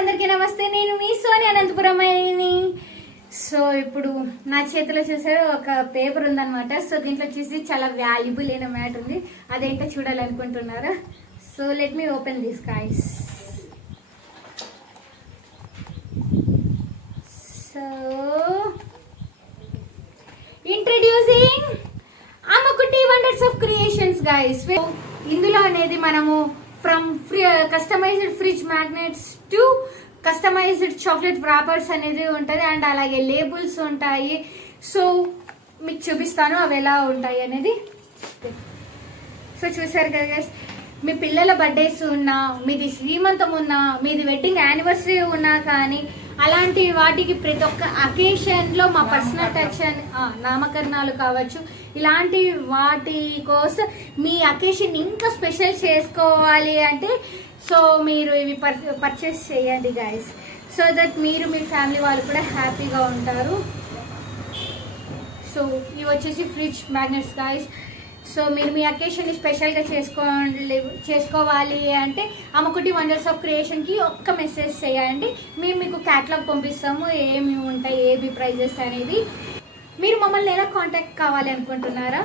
అందరికీ నమస్తే. నేను మీ సోని అనంతపురమైని. సో ఇప్పుడు నా చేతిలో చూసారు ఒక పేపర్ ఉందన్నమాట. సో దీంట్లో చూసి చాలా వాల్యుబుల్ అయిన మ్యాటర్ ఉంది. అదేంటో చూడాలనుకుంటున్నారా? So let me open this guys. So introducing Ammakuti wonders of creations guys. ఇందులో అనేది మనము from customised fridge magnets to customised chocolate wrappers అనేది ఉంటుంది అండ్ అలాగే లేబుల్స్ ఉంటాయి. సో మీకు చూపిస్తాను అవి ఎలా ఉంటాయి అనేది. సో చూసారు కదా గైస్, మీ పిల్లల బర్త్డేస్ ఉన్నా, మీది శ్రీమంతం ఉన్నా, మీది వెడ్డింగ్ యానివర్సరీ ఉన్నా కానీ అలాంటి వాటికి ప్రతి ఒక్క అకేషన్లో మా పర్సనల్ టచ్ నామకరణాలు కావచ్చు, ఇలాంటి వాటి కోసం మీ అకేషన్ ఇంకా స్పెషల్ చేసుకోవాలి అంటే సో మీరు ఇవి పర్చేస్ చేయండి గైస్. సో దట్ మీరు మీ ఫ్యామిలీ వాళ్ళు కూడా హ్యాపీగా ఉంటారు. సో ఇవి వచ్చేసి ఫ్రిడ్జ్ మ్యాగ్నెట్స్ గైస్. సో మీరు మీ అకేషన్ని స్పెషల్గా చేసుకోవాలి అంటే అమ్మకుటి వండర్స్ ఆఫ్ క్రియేషన్కి ఒక్క మెసేజ్ చేయండి. మేము మీకు క్యాటలాగ్ పంపిస్తాము, ఏమి ఉంటాయి, ఏబి ప్రైజెస్ అనేది. మీరు మమ్మల్ని ఎలా కాంటాక్ట్ కావాలి అనుకుంటున్నారా?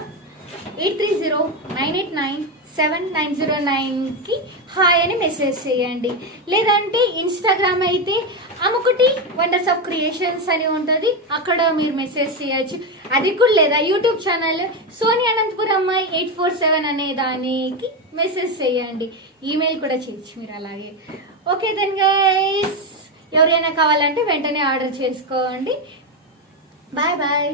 8309897909కి హాయ్ అని మెసేజ్ చేయండి. లేదంటే ఇన్స్టాగ్రామ్ అయితే అమ్మకుటి వండర్స్ ఆఫ్ క్రియేషన్స్ అని ఉంటుంది, అక్కడ మీరు మెసేజ్ చేయొచ్చు. అది కూడా లేదా యూట్యూబ్ ఛానల్ సోని అనంతపురం అమ్మాయి 847 అనే దానికి మెసేజ్ చేయండి. ఈమెయిల్ కూడా చేయొచ్చు మీరు అలాగే. ఓకే దెన్ గైస్, ఎవరైనా కావాలంటే వెంటనే ఆర్డర్ చేసుకోండి. Bye bye.